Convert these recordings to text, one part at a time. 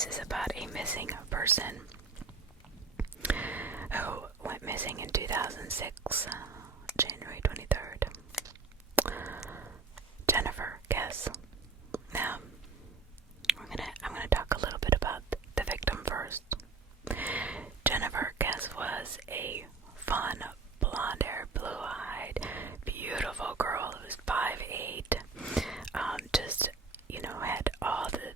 This is about a missing person who went missing in 2006, January 23rd. Jennifer Kesse. Now, I'm gonna talk a little bit about the victim first. Jennifer Kesse was a fun, blonde-haired, blue-eyed, beautiful girl who was 5'8", just, had all the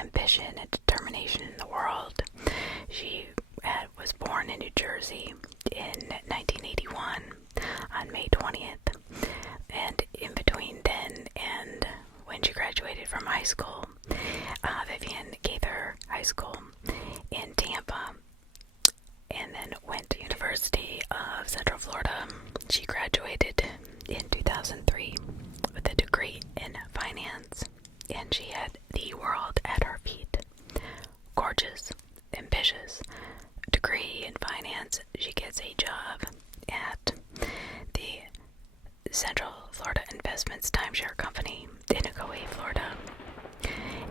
ambition and determination in the world. She was born in New Jersey in 1981 on May 20th, and in between then and when she graduated from high school, Vivian Gaither High School in Tampa, and then went to University of Central Florida. She graduated in 2003 with a degree in finance, and she had the world at her feet. Gorgeous, ambitious, degree in finance. She gets a job at the Central Florida Investments timeshare company in Ocoee, Florida.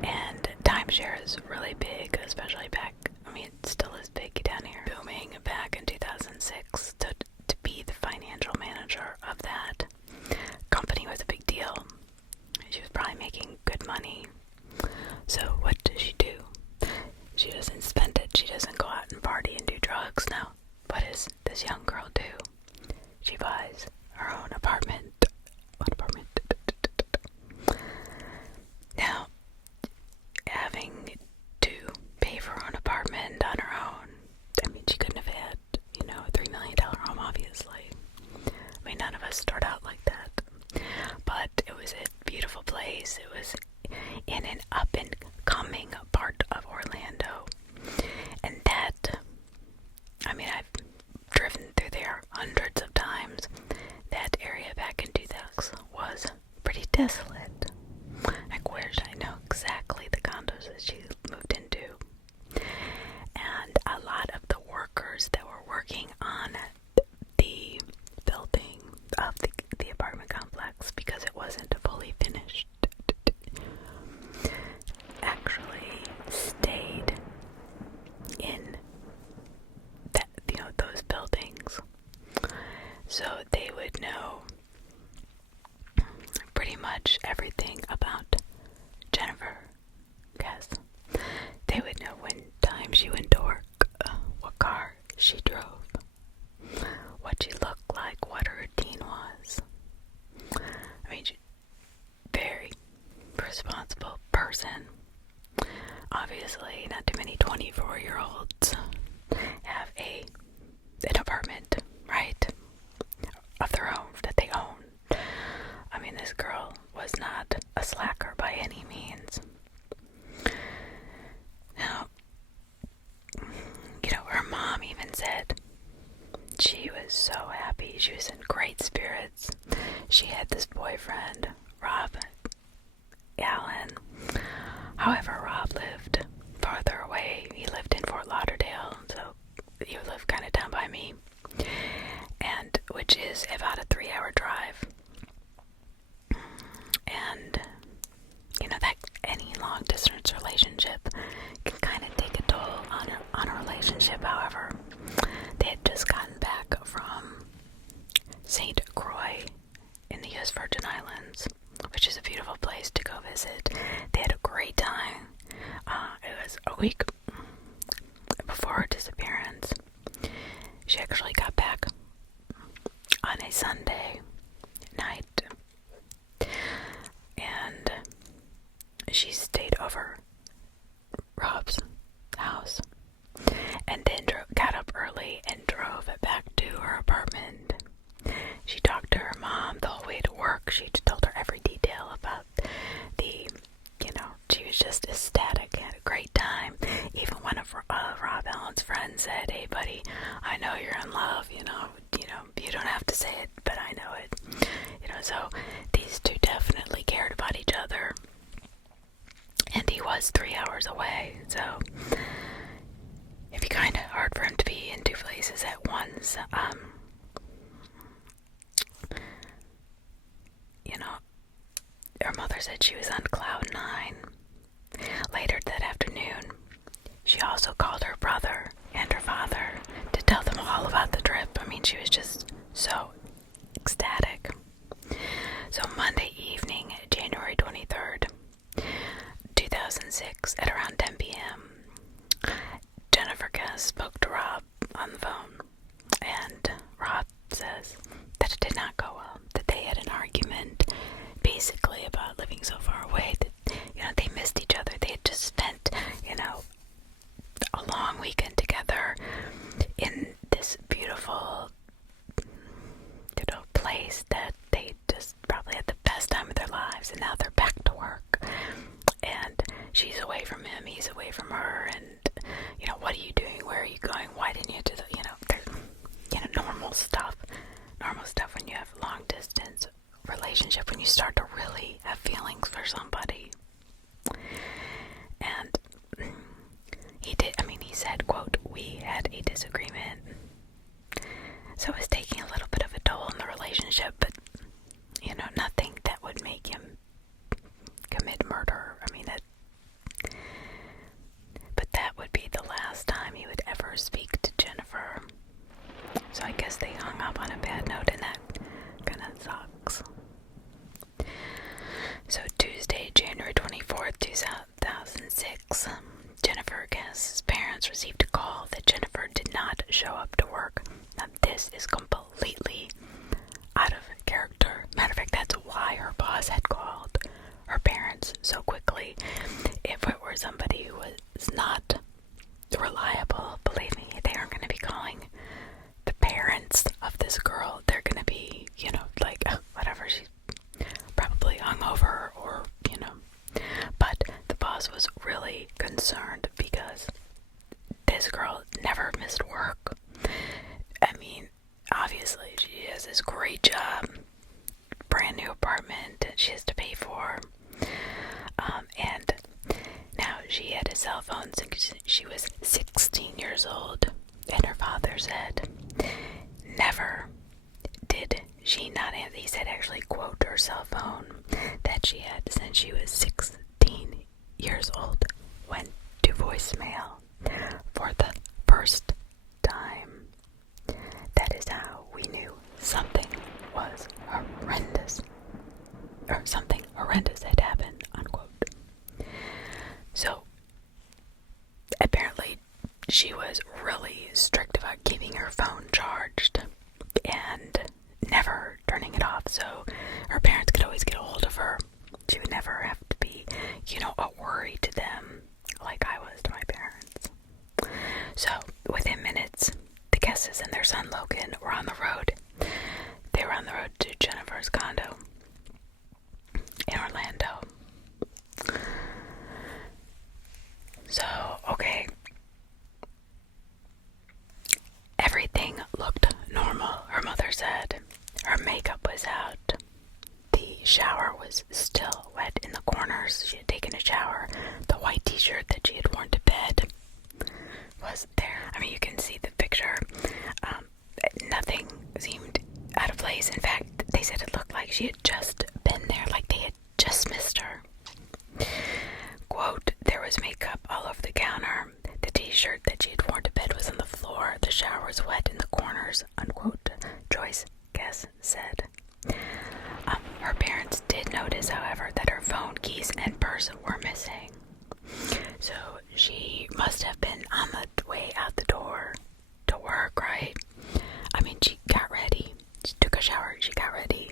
And timeshare is really big, especially it still is big down here. Booming back in 2006. To be the financial manager of that company was a big deal. She was probably making good money. So what does she do? She doesn't spend it. She doesn't go out and party and do drugs. No. What does this young girl do? She buys her own apartment. Now, having to pay for her own apartment on her own, she couldn't have had, a $3 million home, obviously. None of us start out like that. But it was a beautiful place. It was in an up-and-coming part of Orlando. And that, I've driven through there hundreds of times. That area back in 2000 was pretty desolate. I know exactly the condos that she moved into. And a lot of the workers that were working on the building of the apartment complex, because it wasn't fully finished, actually stayed in those buildings, so they would know pretty much everything about Jennifer Kesse. They would know when time she went to work, what car she drove, what she looked like, what her routine was. She's a very responsible person. Obviously, not too many 24-year-olds have an apartment, right, of their own, that they own. This girl was not a slacker by any means. Now, her mom even said she was so happy. She was in great spirits. She had this boyfriend, Rob Allen. However, Rob lived farther away. He lived in Fort Lauderdale, so he lived kind of down by me, and which is about a 3-hour drive. And that any long distance relationship can kind of take a toll on a relationship. However, they had just gotten back from St. Croix in the U.S. Virgin Islands, which is a beautiful place to go visit. They had a great time. It was a week before her disappearance. She actually got back on a Sunday night, and she stayed over Rob's house, and then got up early and drove back to her apartment. She talked to her mom the whole way to work. She told her every detail about she was just ecstatic, had a great time. Even one of Rob Allen's friends said, "Hey buddy, I know you're in love, you don't have to say it, but I know it." So these two definitely cared about each other. And he was 3 hours away, so it'd be kind of hard for him to be in two places at once. Her mother said she was on cloud 9. Later that 2006 at around 10 p.m., Jennifer Kesse spoke to Rob on the phone, and Rob says that it did not go well, that they had an argument basically about living so far away that, they missed each other. They had just spent, a long weekend together in this beautiful, place that they just probably had the best time of their lives, and now they're back to work. And she's away from him, he's away from her, and, what are you doing? Where are you going? Why didn't you do the, there's, normal stuff when you have long distance relationship, when you start to really have feelings for somebody. And he said, quote, "We had a disagreement." So it was taking a little bit of a toll on the relationship, but, nothing that would make him commit murder. But that would be the last time he would ever speak to Jennifer. So I guess they hung up on a bad note, and that kind of sucks. So Tuesday, January 24th, 2006, Jennifer Kesse's parents received a call that Jennifer did not show up to work. Now this is completely out of character. Matter of fact, that's why her boss had called her parents so quickly. If it were somebody who was not reliable, believe me, they aren't going to be calling the parents of this girl. They're going to be, whatever, she's probably hungover or, But the boss was really concerned because this girl never missed work. Obviously, she has this great job, brand new apartment that she has to pay for. And now she had a cell phone since she was 16 years old. And her father said, never did she not answer. He said, actually, quote, her cell phone that she had since she was 16 years old went to voicemail for the first time. That is how we knew something was horrendous, or something horrendous had happened, unquote. So, apparently, she was really strict about keeping her phone charged and never turning it off, so her parents could always get a hold of her. She would never have to be, a worry to them like I was to my parents. So, within minutes, the Kesses and their son Logan were on the road. They were on the road to Jennifer's condo in Orlando. So, okay. Everything looked normal, her mother said. Her makeup was out. The shower was still wet in the corners. She had taken a shower. The white t-shirt that she had worn to bed was there. You can see the picture. Nothing seemed out of place. In fact, they said it looked like she had just been there, like they had just missed her. Quote, there was makeup all over the counter. The t-shirt that she had worn to bed was on the floor. The shower was wet in the corners, unquote, Joyce Kesse said. Her parents did notice, however, that her phone, keys, and purse were missing. So she must have been on the way out the door to work, right? She got ready. She took a shower, she got ready,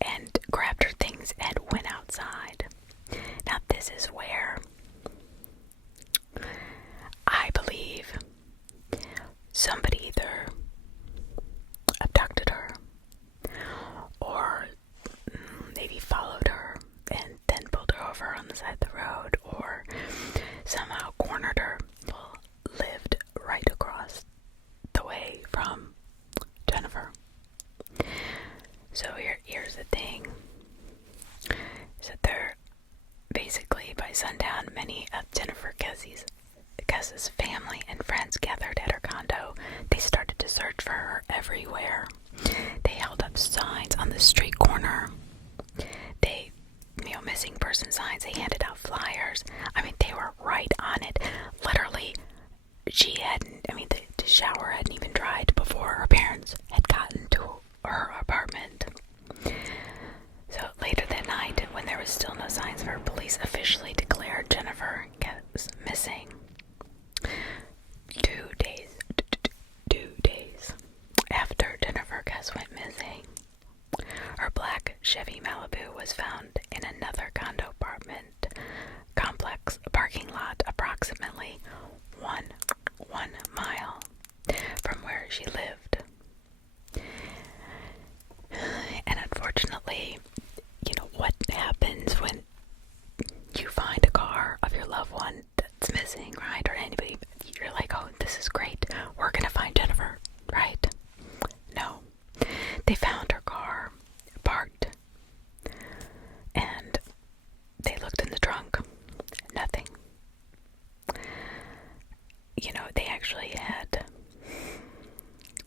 and grabbed her things and went outside. Now this is where I believe somebody either abducted her or maybe followed her and then pulled her over on the side of the road, or somehow cornered her. Lived right across the way from Jennifer. So here's the thing. So they're basically, by sundown, many of Jennifer Kesse's family and friends gathered at her condo. They started to search for her everywhere. They held up signs on the street corner. They, missing person signs. They handed out flyers. They were right on it. Literally, the shower hadn't even dried before her parents had gotten to her apartment. So later that night, when there was still no signs of her, police officially declared Jennifer Kesse missing. 2 days after Jennifer Kesse went missing, her black Chevy Malibu was found in another condo apartment complex parking lot approximately one mile from where she lived. And unfortunately, you know what happens when you find a car of your loved one that's missing, right? Or anybody, you're like, oh, this is great. We're gonna find Jennifer, right? No. They found her car parked, and they looked in the trunk. Nothing. You know, they actually had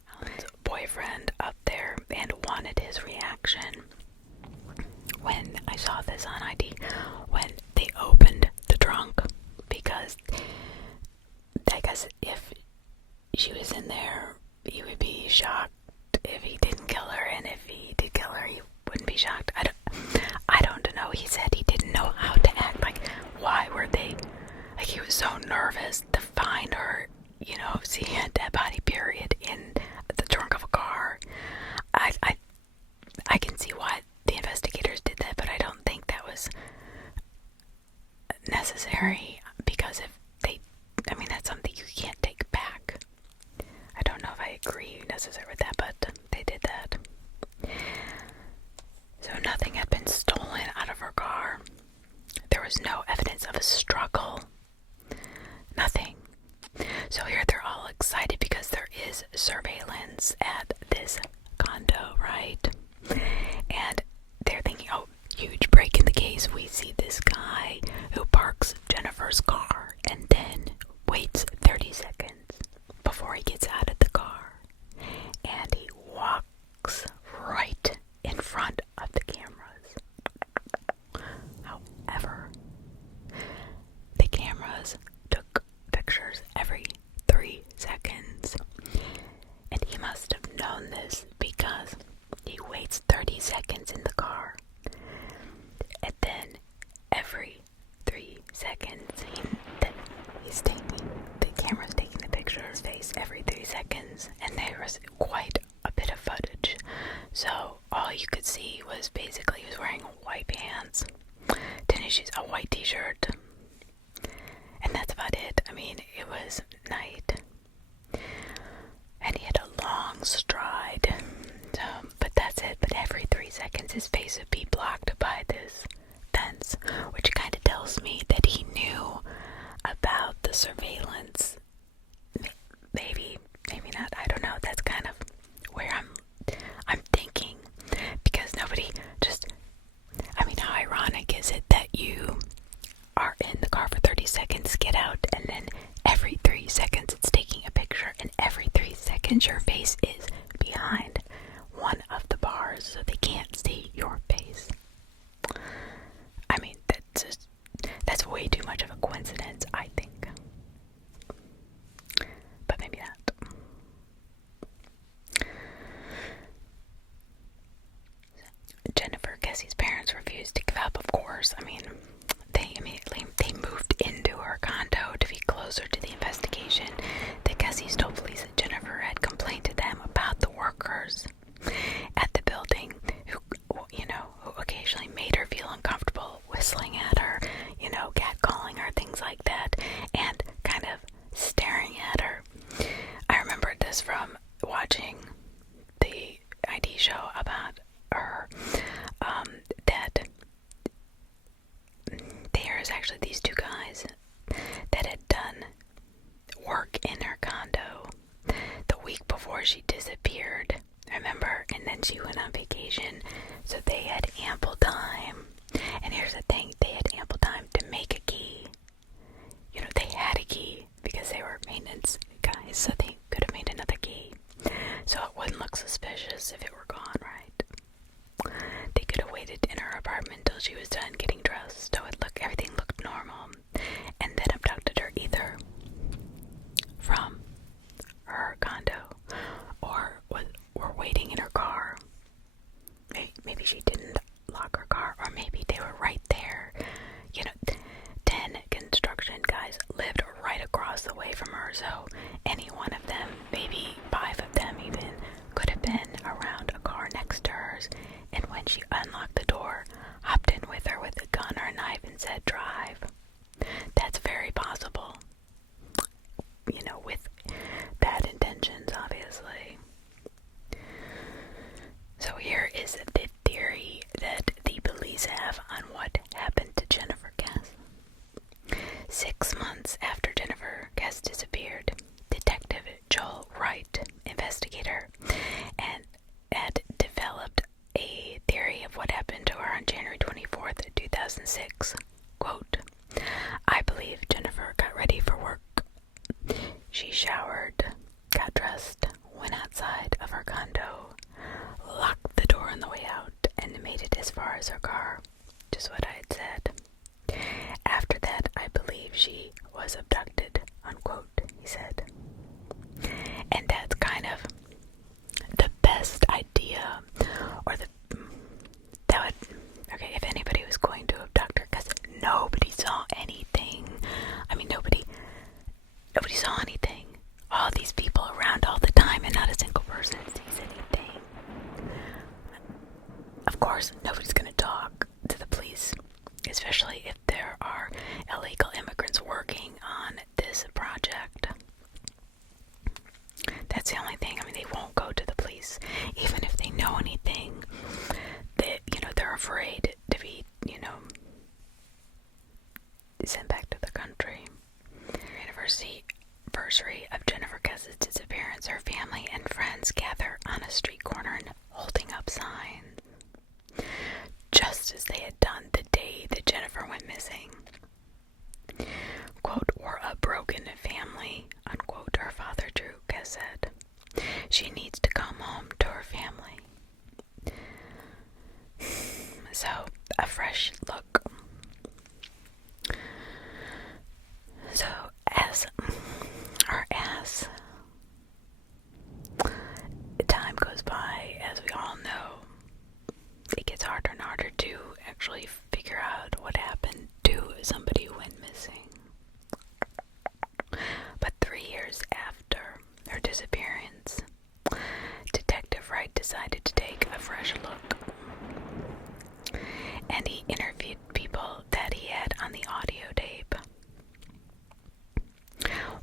Helen's boyfriend up there and wanted his reaction when I saw this on ID, when they opened the trunk, because I guess if she was in there, he would be shocked if he didn't kill her, and if he did kill her, he wouldn't be shocked. I don't know. He said he didn't know how to act. Like, why were they, like, he was so nervous to find her, you know, seeing a dead body, period, in the trunk of a car. I can see why the investigators did that, but I don't think that was necessary, because if they, I mean, that's something you can't take back. I don't know if I agree necessarily with that, but they did that. So nothing had been stolen out of her car. There was no evidence of a struggle. Nothing. So here they're all excited because there is surveillance at this condo, right? And they're thinking, oh, huge break in the case. We see this guy who parks Jennifer's car and then waits 30 seconds before he gets out of the car. And he walks right in front of the cameras. However, the cameras took pictures every 3 seconds. And he must have known this because he waits 30 seconds in the car. And then every 3 seconds, the camera's taking a picture of his face every 3 seconds. And there was quite a bit of footage. So all you could see was basically he was wearing white pants, tennis shoes, a white t-shirt. And that's about it. I mean, it was night. And he had a long stride. But that's it. But every 3 seconds his face would be blocked by this fence, which kind of tells me that he knew about the surveillance. Maybe not. I don't know. That's kind of where I'm thinking, because nobody just, I mean, how ironic is it that you are in the car for 30 seconds, get out, and then every 3 seconds it's taking a picture, and every 3 seconds your face is behind one of the bars so they can't see your face. I mean, that's way too much of a coincidence, I think. But maybe not. Jennifer Kesse's parents refused to give up, of course. I mean, they moved into her condo to be closer to the investigation. The Kesses told police that Jennifer had complained to them about the workers at the building who occasionally made her feel uncomfortable, whistling at her, catcalling her, things like that, and kind of staring at her. I remember this from watching the ID show about her, that there's actually these two guys that had done work in her condo the week before she disappeared, remember? And then she went on vacation, so they had ample time. And here's the thing, they had ample time to make a key. They had a key because they were maintenance guys, so they could have made another key. So it wouldn't look suspicious if it were gone, right? They could have waited in her apartment till she was done getting dressed, so everything looked normal, and then abducted her either from her condo or were waiting in her car. Maybe she didn't lock her car, or maybe they were right believe she was abducted, unquote, he said. And that's kind of the best idea, or if anybody was going to abduct her, because nobody saw anything. I mean, nobody saw anything. All these people around all the time, and not a single person sees anything. Of course, nobody's going to talk to the police, especially if there are illegal immigrants working on this project. That's the only thing. I mean, they won't go to the police, even if they know anything. They're afraid to be, sent back to the country. Anniversary of Jennifer Kesses' disappearance, her family and friends gather on a street corner and holding up signs, just as they had done the day that Jennifer went missing. Quote, "We're a broken family," unquote, her father Drew Kesse said. "She needs to come home to her family." So, a fresh look. So, as time goes by, as we all know, it gets harder and harder to actually figure out what happened to somebody who went missing. But 3 years after her disappearance, Detective Wright decided to take a fresh look. And he interviewed people that he had on the audio tape.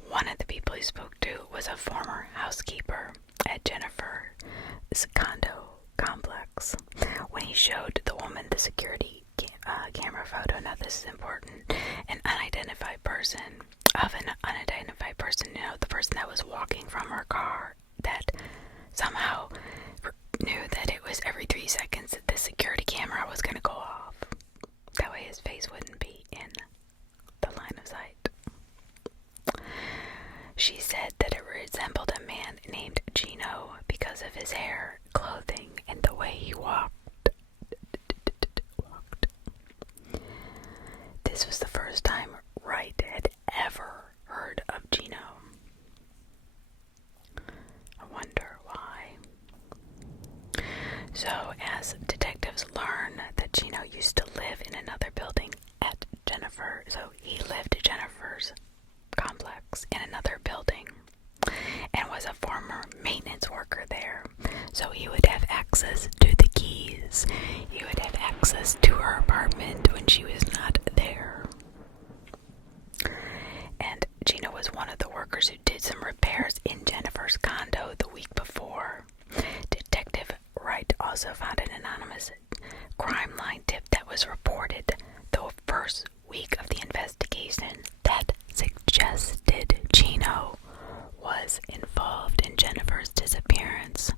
One of the people he spoke to was a former housekeeper at Jennifer's condo complex. When he showed the woman the security camera photo, now this is important, an unidentified person, the person that was walking from her car, that somehow knew that it was every 3 seconds that the security camera was going to go off. That way his face wouldn't be in the line of sight. She said that it resembled a man named Gino because of his hair, clothing, and the way he walked. This was the first time Wright had ever heard of Gino. I wonder why. So, as detectives learn that Gino used to live in another building at Jennifer, so he lived at Jennifer's complex in another building and was a former maintenance worker there, so he would have access to the keys. He would have access to her apartment when she was not there. And Gina was one of the workers who did some repairs in Jennifer's condo the week before. Detective Wright also found an anonymous crime line tip that was reported the first week of the investigation that suggested Gino was involved in Jennifer's disappearance.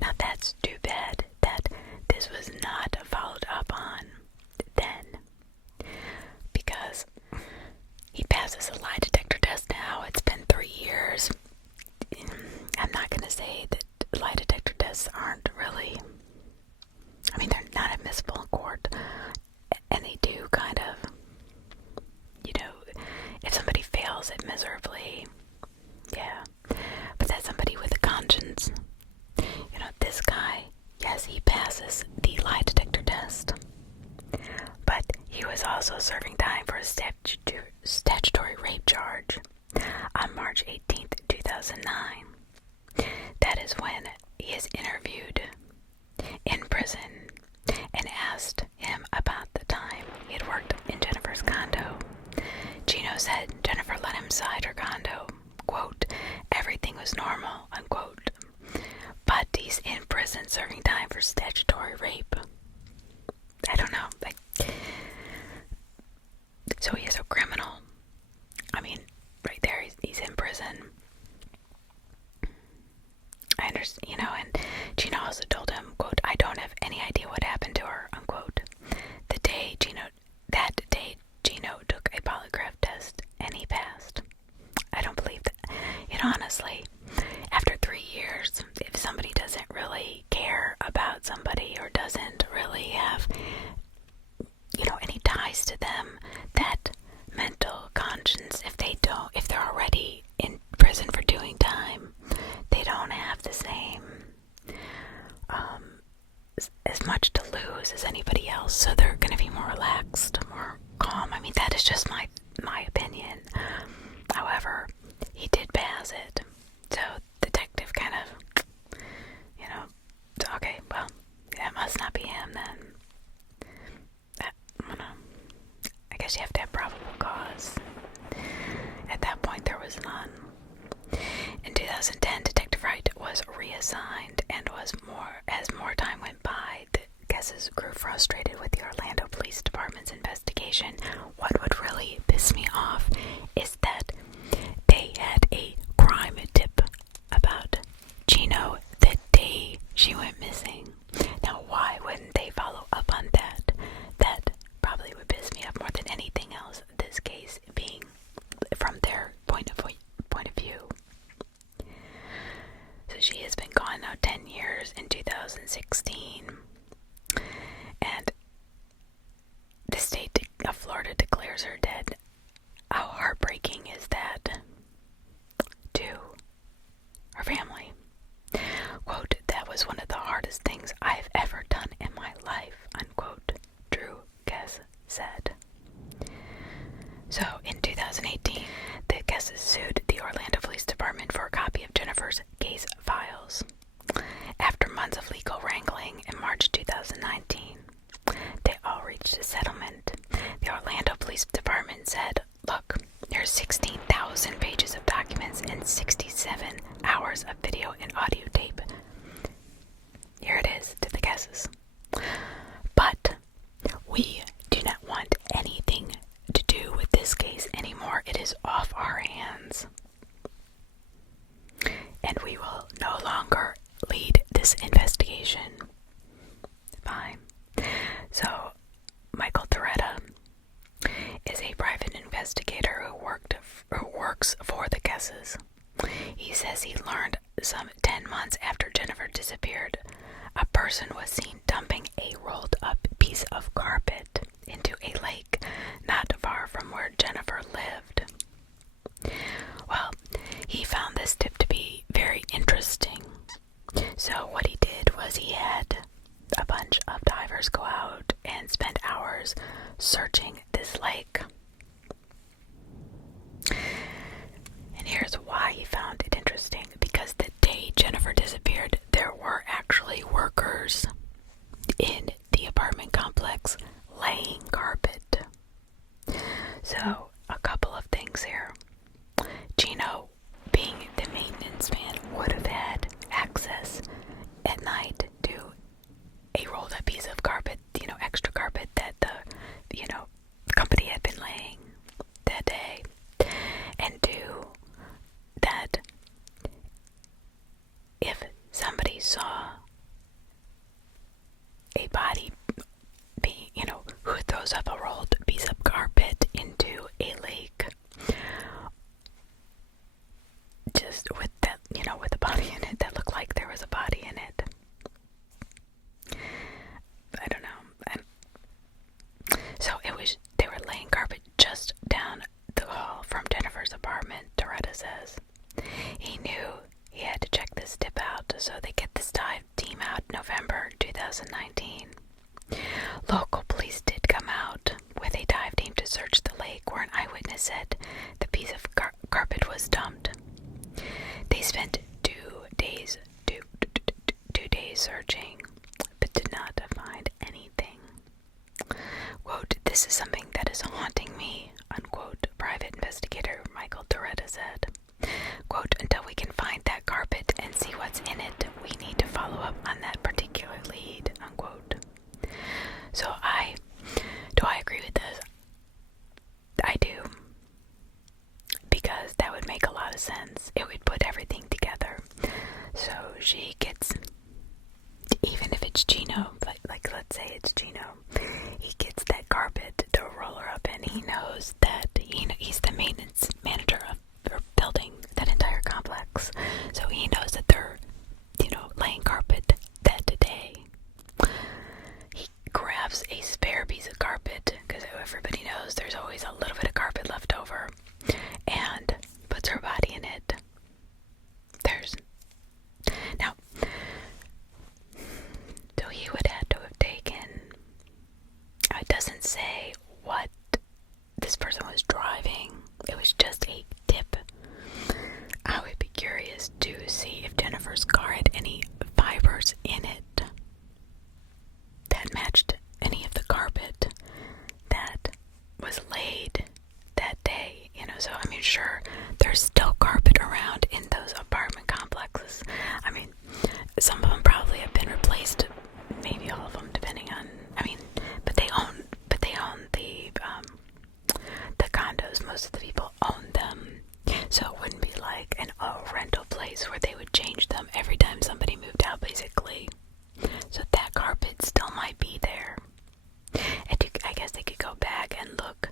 Now that's too bad that this was not followed up on then, because he passes a lie detector test now. It's been 3 years. I'm not going to say that lie detector tests aren't really, they're not admissible in court, and they do kind of, if somebody fails it miserably, yeah, but that's somebody with a conscience. This guy, yes, he passes the lie detector test, but he was also serving time for a statutory rape charge on March 18th, 2009. That is when he is interviewed in prison and asked him about the time he had worked in Jennifer's condo. Gino said Jennifer let him inside her condo. Quote, "Everything was normal," unquote. But he's in prison serving time for statutory rape. I don't know. So he is a criminal. Right there, he's in prison. I understand, and Gino also told him, quote, "I don't have any idea what happened to her," unquote. That day, Gino took a polygraph test, and he passed. I don't believe that. Honestly, after 3 years, if somebody doesn't really care about somebody or doesn't really have, any ties to them, that probable cause. At that point, there was none. In 2010, Detective Wright was reassigned, and as more time went by, the Kesses grew frustrated with the Orlando Police Department's investigation. What would really piss me off is that they had a crime tip about Gino the day she went missing. Now, why wouldn't they follow up on that? That probably would piss me off more than anything else, this case being from their point of view. So she has been gone now 10 years in 2016. And the state of Florida declares her dead. How heartbreaking is that to her family? Quote, "That was one of the hardest things I've ever done in my life," unquote, Drew Kesse said. So, in 2018, the Kesses sued the Orlando Police Department for a copy of Jennifer's case files. After months of legal wrangling, in March 2019, they all reached a settlement. The Orlando Police Department said, "Look, there's 16,000 pages of documents and 67 hours of video and audio tape. Here it is to the Kesses. But we do not want anything to do with this case anymore. It is off our hands. And we will no longer lead this investigation." Fine. So, Michael Toretta is a private investigator who works for the Kesses. He says he learned some 10 months after Jennifer disappeared, a person was seen dumping a rolled up piece of carpet into a lake not far from where Jennifer lived. Well, he found this tip to be very interesting. So what he did was he had a bunch of divers go out and spend hours searching this lake. And here's why he found it interesting. Because the day Jennifer disappeared, there were actually workers in the apartment complex laying carpet. So, a couple of things here. Gino, being the maintenance man, would have had access at night to a rolled up piece of carpet, extra carpet that the company had been laying that day. And two, that if somebody saw a body being, who throws up a rolled piece of carpet into a lake, just with that, with a body in it that looked like there was a body in it. I don't know. So they were laying carpet just down the hall from Jennifer's apartment, Toretta says. He knew he had to check this tip out, so they get this dive team out in November 2019. Local police did come out with a dive team to search the lake where an eyewitness said the piece of carpet was dumped. They spent 2 days searching, but did not find anything. Quote, "This is something that is haunting me," unquote, private investigator Michael Toretta said. Quote, "Until we can find that carpet and see what's in it, we need to follow up on that particular lead," unquote. So do I agree with this? I do. Because that would make a lot of sense. It would put everything together. So she gets, even if it's Gino, like let's say it's Gino, he gets that carpet to roll her up and he knows that he's the maintenance manager of building that entire complex. So he knows that they're, laying carpet that day. He grabs a spare piece of carpet, because everybody knows there's always a little bit of carpet left over, and puts her body in it. So he would have to have taken, it doesn't say what this person was driving, it was just a tip. I would be curious to see if Jennifer's car had any fibers in it that matched any of the carpet that was laid because most of the people owned them. So it wouldn't be like an rental place where they would change them every time somebody moved out, basically. So that carpet still might be there. And I guess they could go back and look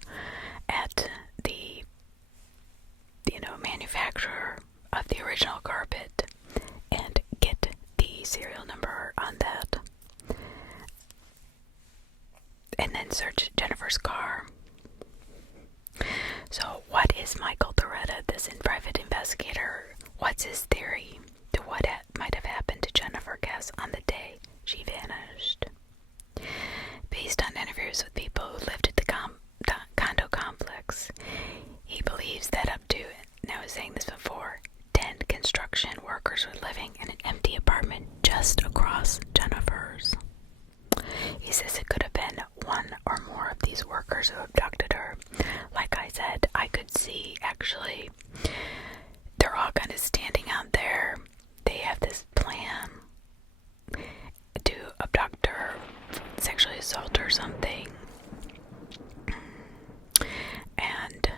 at the, manufacturer of the original carpet and get the serial number on that. And then search Jennifer's car. So what is Michael Doretta, this private investigator? What's his theory to what might have happened to Jennifer Kesse on the day she vanished? Based on interviews with people who lived at the condo complex, he believes that up to, and I was saying this before, 10 construction workers were living in an empty apartment just across Jennifer's. He says it could have been one or more of these workers who abducted her. Like I said, I could see, actually, they're all kind of standing out there. They have this plan to abduct her, sexually assault her or something. And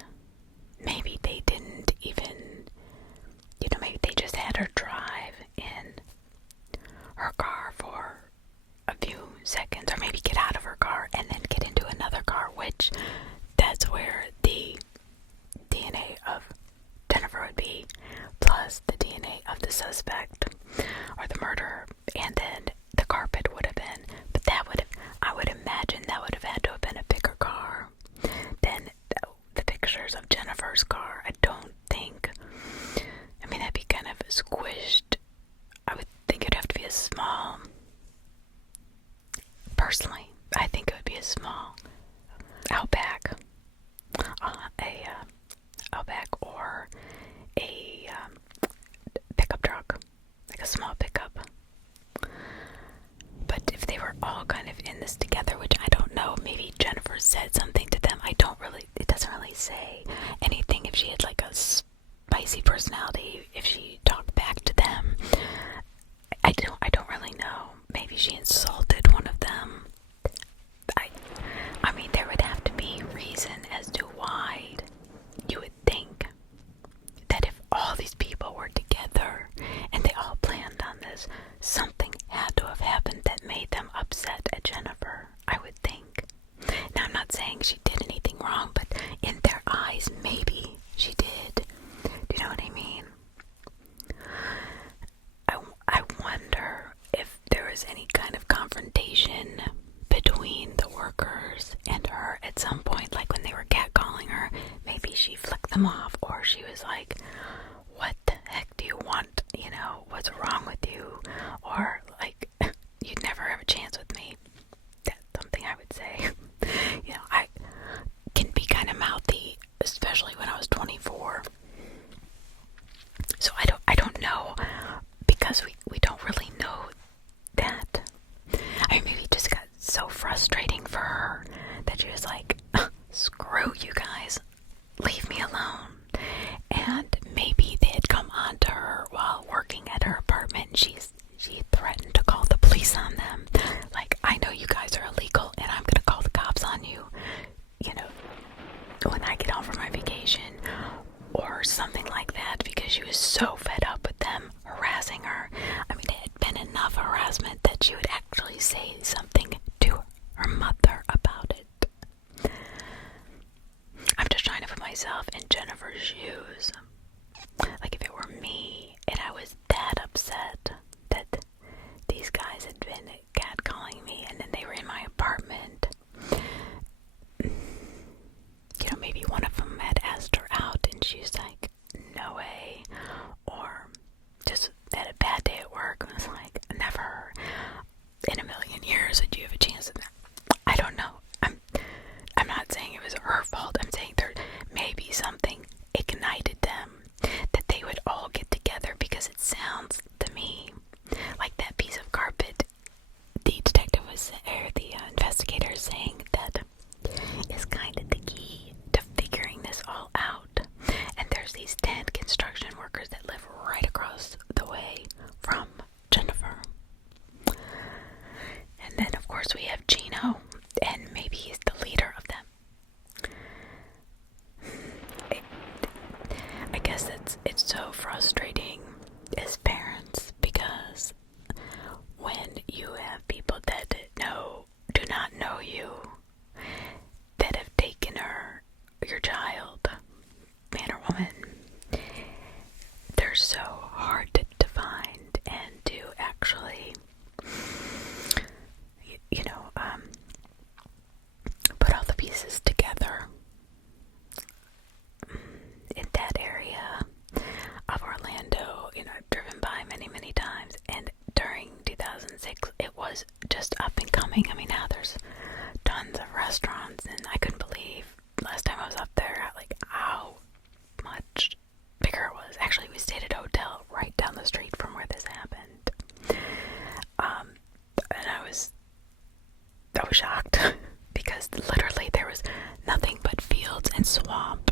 maybe they didn't even, maybe they just had her drive in her car for a few seconds, or maybe get out of her car and then get into another car, which that's where the DNA of Jennifer would be, plus the DNA of the suspect or the murderer, and then the carpet would have been, but I would imagine that would have had to have been a bigger car than the pictures of Jennifer's car. I don't think, that'd be kind of squished. I would think it'd have to be a small, personally, I think it would be a small Outback, Outback or a pickup truck, like a small pickup. But if they were all kind of in this together, which I don't know, maybe Jennifer said something to them. It doesn't really say anything if she had like a spicy personality, if she talked back to them. I don't really know. Maybe she insulted one of them. There would have to be reason as to why you would think that if all these people were together and they all planned on this, something had to have happened that made them upset at Jennifer, I would think. Now, I'm not saying she did anything wrong, but in their eyes, maybe she did. Do you know what I mean? I wonder if there was any kind of confrontation between the workers and her at some point, like when they were catcalling her. Maybe she flicked them off, or she was like, what the heck do you want? What's wrong with you? Or like, you'd never have a chance with me. That's something I would say. I can be kind of mouthy, especially when I was 24. So I don't know, because we don't really know that. Maybe it just got so frustrating for her that she was like, screw you guys, leave me alone. And maybe they had come on to her while working at her apartment. She threatened to call the police on them. Like, I know you guys are illegal and I'm gonna call the cops on you, when I get home from my vacation, or something like that, because she was so fed up with them harassing her. It had been enough harassment that she would actually say something to her mother about it. I'm just trying to put myself in Jennifer's shoes. Like, if it were me and I was that upset that these guys had been catcalling me and then they were in my apartment, maybe one of them had asked her out and she was like, no way, or just had a bad day at work and was like, never in a million years would you have a chance. I don't know. I'm not saying it was her fault. I'm saying there may be something ignited them that they would all get together, because it sounds to me so frustrating as parents, because when you have people that do not know you, that have taken your child, man or woman, they're so hard to find and to actually, put all the pieces together. In that area of Orlando, I've driven by many, many times, and during 2006, it was just up and coming. I mean, now there's tons of restaurants, and I couldn't believe last time I was up there, like, how much bigger it was. Actually, we stayed at a hotel right down the street from where this happened. And I was shocked because literally there was nothing but fields and swamp.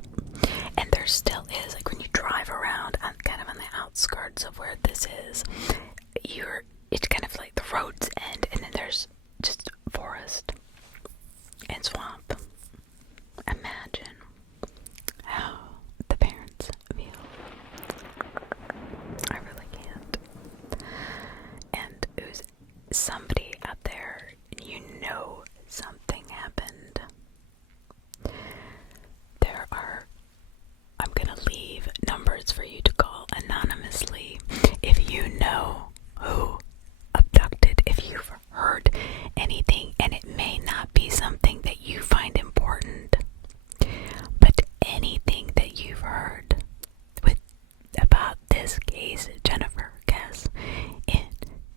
And there still is, like, when you drive around kind of on the outskirts of where this is, it's kind of like the roads end, and then there's just forest and swamp. Imagine how the parents feel. I really can't. And it was somebody out there, something happened. I'm gonna leave numbers for you to call anonymously if you know who abducted, if you've heard anything, and it may not be something that you find important, but anything that you've heard about this case, Jennifer Kesse, in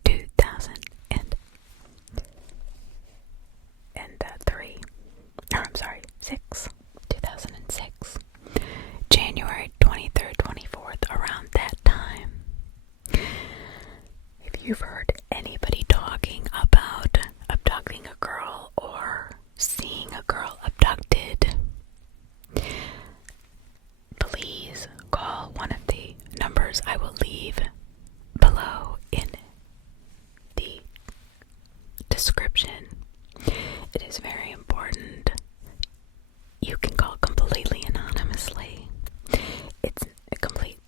2006, January 23rd, 24th, around that time. If you've heard anybody talking about abducting a girl or seeing a girl abducted, please call one of the numbers I will leave below in the description. It is very important. You can call completely anonymously. It's a complete,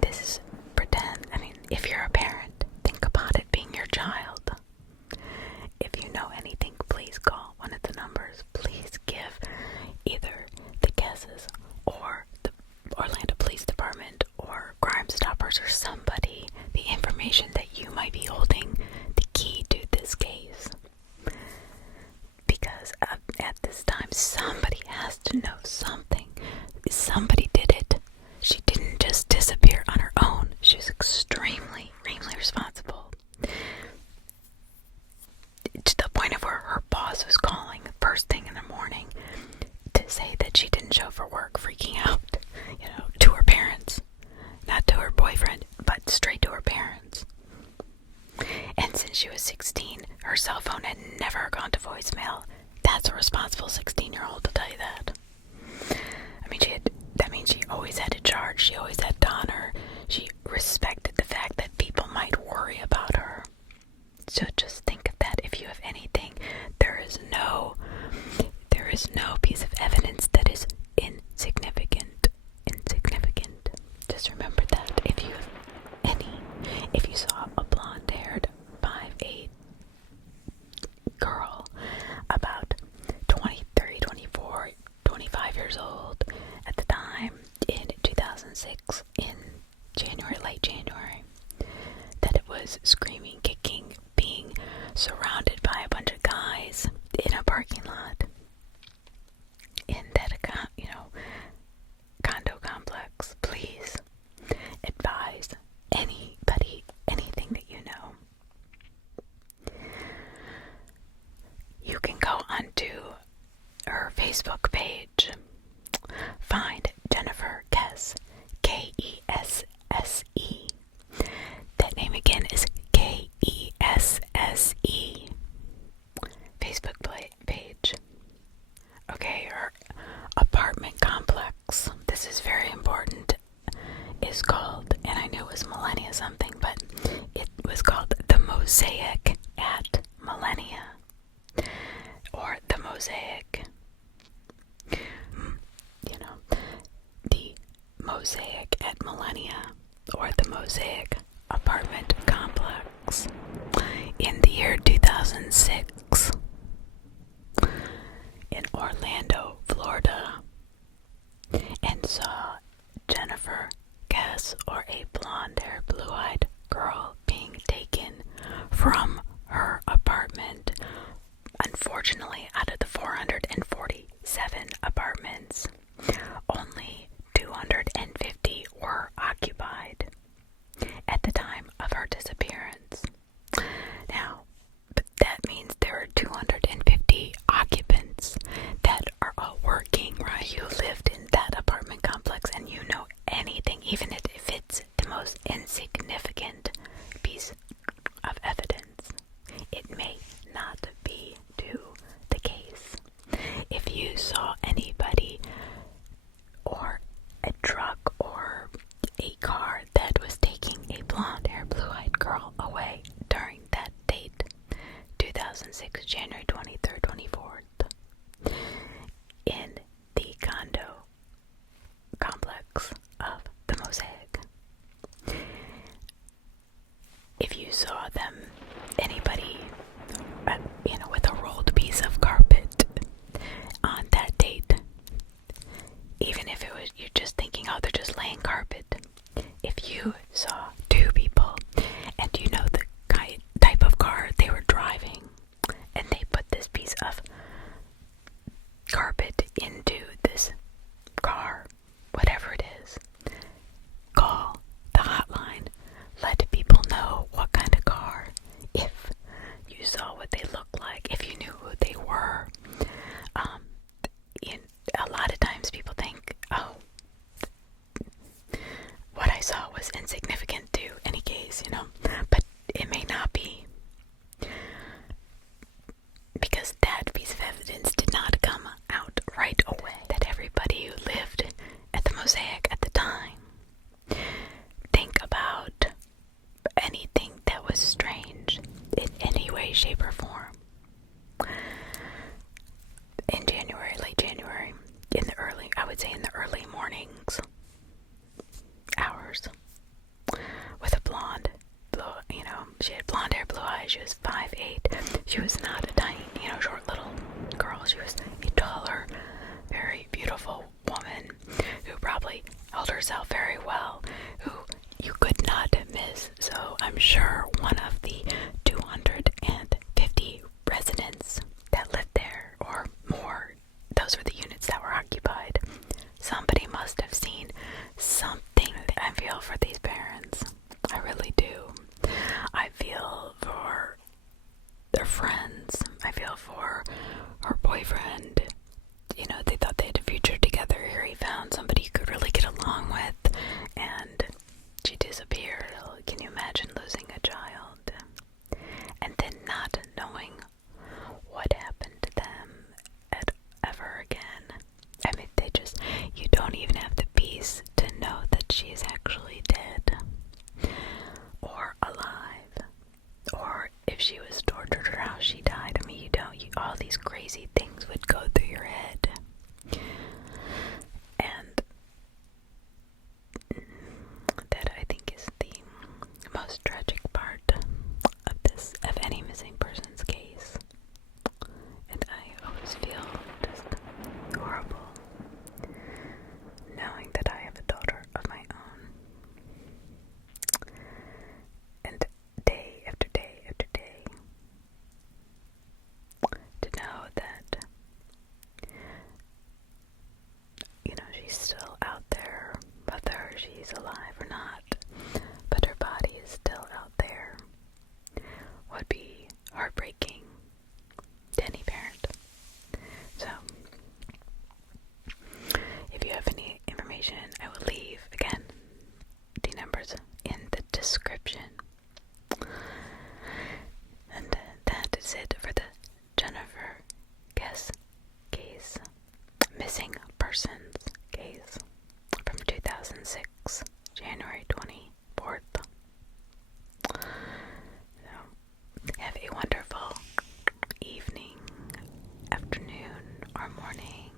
this is pretend. If you're a parent, think about it being your child. If you know anything, please call one of the numbers. Please give either the Kesses or the Orlando Police Department or Crime Stoppers or somebody the information that you might be holding the key to this case. Because at this time, somebody has to know something. Somebody did it. She didn't just disappear on her own. She was extremely responsible. To the point of where her boss was calling first thing in the morning to say that she didn't show for work, freaking out, to her parents. Not to her boyfriend, but straight to her parents. And since she was 16, her cell phone had never gone to voicemail. That's a responsible 16-year-old to tell you that. That means she always had a charge. She always had to honor. She respected the fact that people might worry about her. So just think of that. If you have anything, there is no piece of evidence that is insignificant. Just remember that. If you saw a blonde-haired 5'8" girl about 23, 24, 25 years old at the time in 2006, in late January, that it was screaming, kicking, being surrounded by a bunch of guys in a parking lot in that condo complex, please advise anybody, anything that you know. You can go onto her Facebook page, find Jennifer Kesse, Kesse. That name again is Kesse. Facebook page. Okay, her apartment complex, this is very important, is called, and I knew it was Millennia something, but it was called the Mosaic at Millennia, or the Mosaic. Mosaic at Millennia, or the Mosaic apartment complex, in the year 2006 in Orlando, Florida, and saw Jennifer Kesse, or a blonde-haired, blue-eyed girl, being taken from her apartment. Unfortunately, out of the 447 apartments, only 250 were occupied at the time of her disappearance. Now, that means there are 250 occupants that are all working, right? You lived in that apartment complex and you know anything, even if it's the most insignificant piece of evidence. It may not be to the case. If you saw anybody or a truck or a car that was taking a blonde-haired, blue-eyed girl away during that date, 2006, January 23rd, 24th, in the condo complex of the Mosaic. If you saw them, anybody, with a rolled piece of carpet on that date, even if it was you're just thinking, oh, they're just laying carpet. If you saw two people and you know the type of car they were driving, and they put this piece of carpet into this car, whatever it is, call the hotline. Let people know what kind of car. If you saw what they looked like, if you knew who they were. A lot of times people think, oh, what I saw was insignificant to any case, but it may not be, because that piece of evidence did not come out right away. That everybody who lived at the Mosaic at the time, think about anything that was strange in any way, shape, or form. In January, late January, in the early mornings hours, with a she had blonde hair, blue eyes, she was 5'8". She was not a tiny, short little girl. She was a taller, very beautiful woman who probably held herself very well, who you could not miss. So I'm sure one of the 250 residents that lived there, or more, those were the units that were occupied, somebody must have seen something. I feel for these parents. I really do. I feel for their friends. I feel for her boyfriend. They thought they had a future together. Here he found somebody he could really get along with, and she disappeared. Can you imagine losing a child and then not knowing what happened to them ever again? I mean, you don't even have the peace to know that she is actually dead or alive, or if she was tortured or how she died. I mean, all these crazy things would go through your head. And that, I think, is the most tragic part of any missing persons case. And I always feel just horrible knowing that I have a daughter of my own. And day after day after day, to know that, she's still out there, whether she's alive or not, but her body is still out there, would be heartbreaking to any parent. So, if you have any information, I will leave, again, the numbers in the description. And that is it for the Jennifer Kesse case, missing persons case, from 2006, January 24th. So, have a wonderful evening, afternoon, or morning,